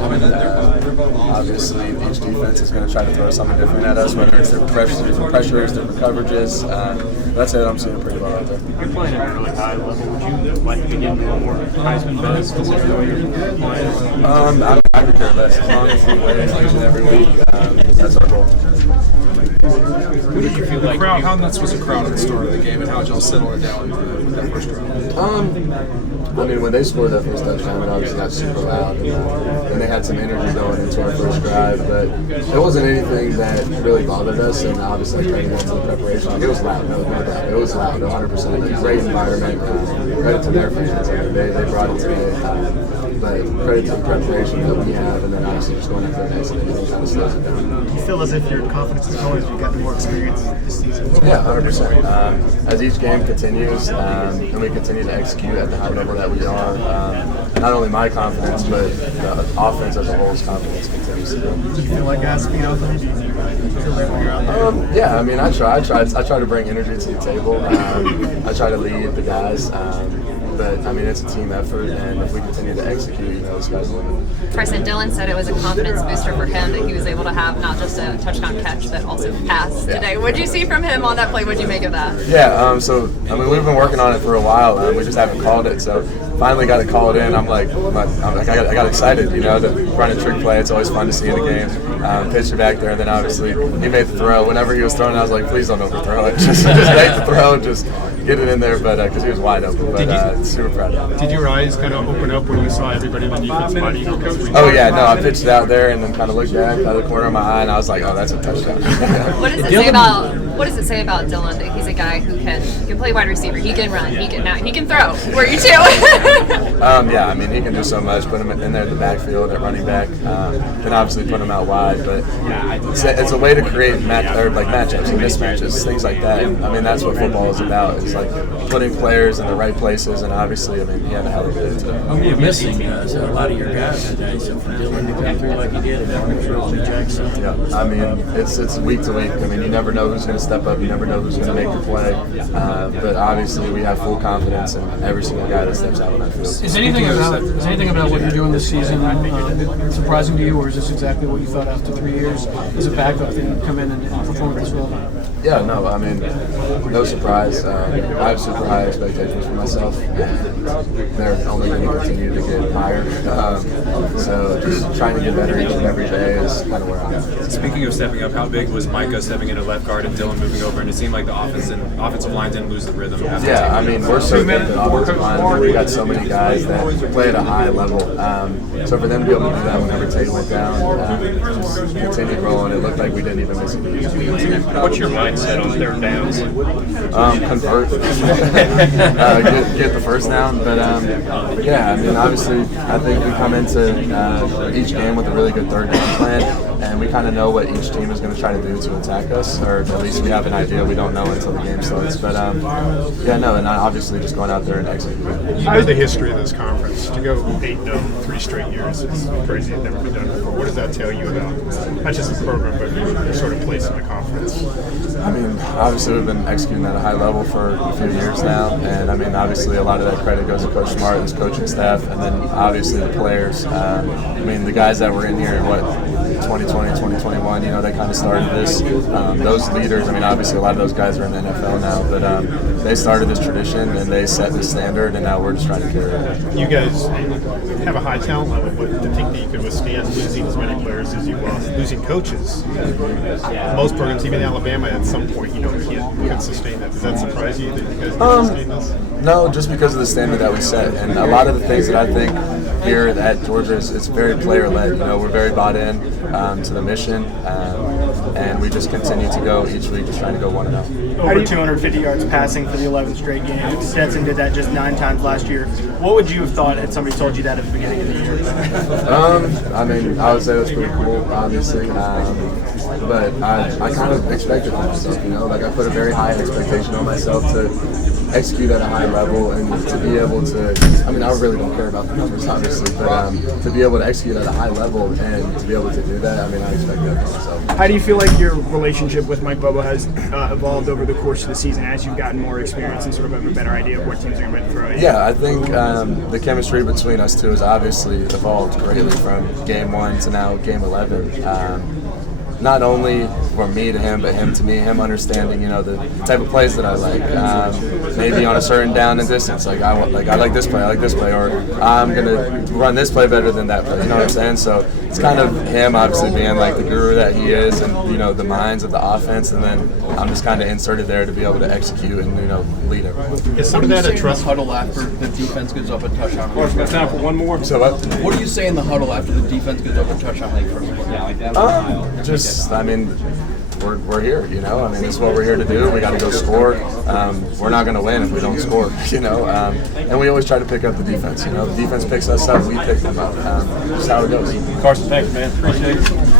situation. Obviously, each defense is going to try to throw something different at us, whether it's different pressures, different coverages. That's it. I'm seeing it pretty well out there. You're playing at a really high level. Would you like to get a little more Heisman buzz considering the way you're playing? I could care less. As long as we win each and every week, that's our goal. Who did you feel like? How nuts was the crowd at the start of the game, and how did y'all settle it down with that first drive? I mean, when they scored that first touchdown, it obviously got super loud, and they had some energy going into our first drive, but it wasn't anything that really bothered us, and obviously I tried to get into the preparation. It was loud, no doubt. It was loud, 100%. Great environment. Credit to their fans. I mean, they brought it today. But credit to the preparation that we have, and then obviously just going out there and executing kind of slows it down. Do you feel as if your confidence is growing as you've gotten more experience this season? Yeah, 100%. As each game continues, and we continue to execute at the high level that we are, not only my confidence, but the offense as a whole's confidence continues to grow. Do you feel like aske out there? Do you feel that when you're out there? Yeah, I mean, I try to bring energy to the table. I try to lead the guys. But, I mean, it's a team effort, and if we continue to execute, the sky's the limit. Carson, Dylan said it was a confidence booster for him that he was able to have not just a touchdown catch, but also pass today. What did you see from him on that play? What did you make of that? Yeah, so, I mean, we've been working on it for a while. We just haven't called it, so finally got to call it in. I got excited, to run a trick play. It's always fun to see in a game. Pitch it back there, and then obviously he made the throw. Whenever he was throwing, I was like, please don't overthrow it. Just make the throw and just get it in there, but because he was wide open. But super proud of him. Did your eyes kind of open up when you saw everybody in the defense body? Oh yeah, no, I pitched it out there and then kind of looked back out of the corner of my eye, and I was like, oh, that's a touchdown. What does it say about Dylan that he's a guy who can play wide receiver, he can run, he can throw? Were you too? Yeah, I mean, he can do so much. Put him in there at the backfield at running back, then obviously put him out wide. But it's a way to create matchups and mismatches, things like that. I mean, that's what football is about. It's like putting players in the right places, and obviously, I mean, he had a hell of a day today. You're missing a lot of your guys today, so for Dylan to come through like he did, and Jackson. Yeah, I mean, it's week to week. I mean, you never know who's going to step up. You never know who's going to make the play. But obviously, we have full confidence in every single guy that steps out on that field. Is anything about what you're doing this season surprising to you, or is this exactly what you thought after 3 years as a backup that you come in and perform this well? Yeah, no, I mean, no surprise. I have super high expectations for myself, and they're only going to continue to get higher. So just trying to get better each and every day is kind of where I'm at. Speaking of stepping up, how big was Micah stepping into left guard and Dylan moving over? And it seemed like the offensive line didn't lose the rhythm. Yeah, I mean, we're so good at offensive line. We got so many guys that play at a high level. So for them to be able to do that whenever Tate went down, just continued rolling. It looked like we didn't even miss a beat. What's your mindset on third downs? Convert. Get the first down. But yeah, I mean, obviously, I think we come into each game with a really good third down plan. And we kind of know what each team is going to try to do to attack us, or at least we have an idea. We don't know until the game starts. But, yeah, no, and obviously just going out there and executing. You know the history of this conference. To go 8-0 3 straight years is crazy. It's never been done before. What does that tell you about not just the program, but your sort of place in the conference? I mean, obviously we've been executing at a high level for a few years now. And, I mean, obviously a lot of that credit goes to Coach Smart and his coaching staff, and then obviously the players. I mean, the guys that were in here, 2020, 2021, they kind of started this. Those leaders, I mean, obviously a lot of those guys are in the NFL now, but they started this tradition and they set the standard, and now we're just trying to carry it. You guys have a high talent level, but to think that you could withstand losing as many players as you lost, losing coaches. Most programs, even Alabama, at some point, can't sustain that. Does that surprise you that you guys can sustain this? No, just because of the standard that we set, and a lot of the things that I think here at Georgia it's very player-led. We're very bought in to the mission, and we just continue to go each week just trying to go 1-0. Over 250 yards passing for the 11th straight game. Stetson did that just 9 times last year. What would you have thought had somebody told you that at the beginning of the year? I mean, I would say that's pretty cool, obviously. But I kind of expected from myself, Like I put a very high expectation on myself to execute at a high level and to be able to, I mean, I really don't care about the numbers, obviously. obviously, but to be able to execute at a high level and to be able to do that, I mean, I expect that from myself. How do you feel like your relationship with Mike Bobo has evolved over the course of the season as you've gotten more experience and sort of have a better idea of what teams are going to throw at you? Yeah, I think the chemistry between us two has obviously evolved greatly from game 1 to now game 11. Not only from me to him, but him to me, him understanding, the type of plays that I like. Maybe on a certain down and distance, I like this play, or I'm gonna run this play better than that play. You know what I'm saying? So it's kind of him obviously being like the guru that he is, and the minds of the offense, and then I'm just kind of inserted there to be able to execute and lead everyone. Is some of that a trust? Huddle after the defense gives up a touchdown? Got time for one more. So what? What do you say in the huddle after the defense gives up a touchdown late first? We're here, I mean, this is what we're here to do. We got to go score. We're not going to win if we don't score, and we always try to pick up the defense. The defense picks us up, we pick them up. That's how it goes. Carson Beck, man. Appreciate it.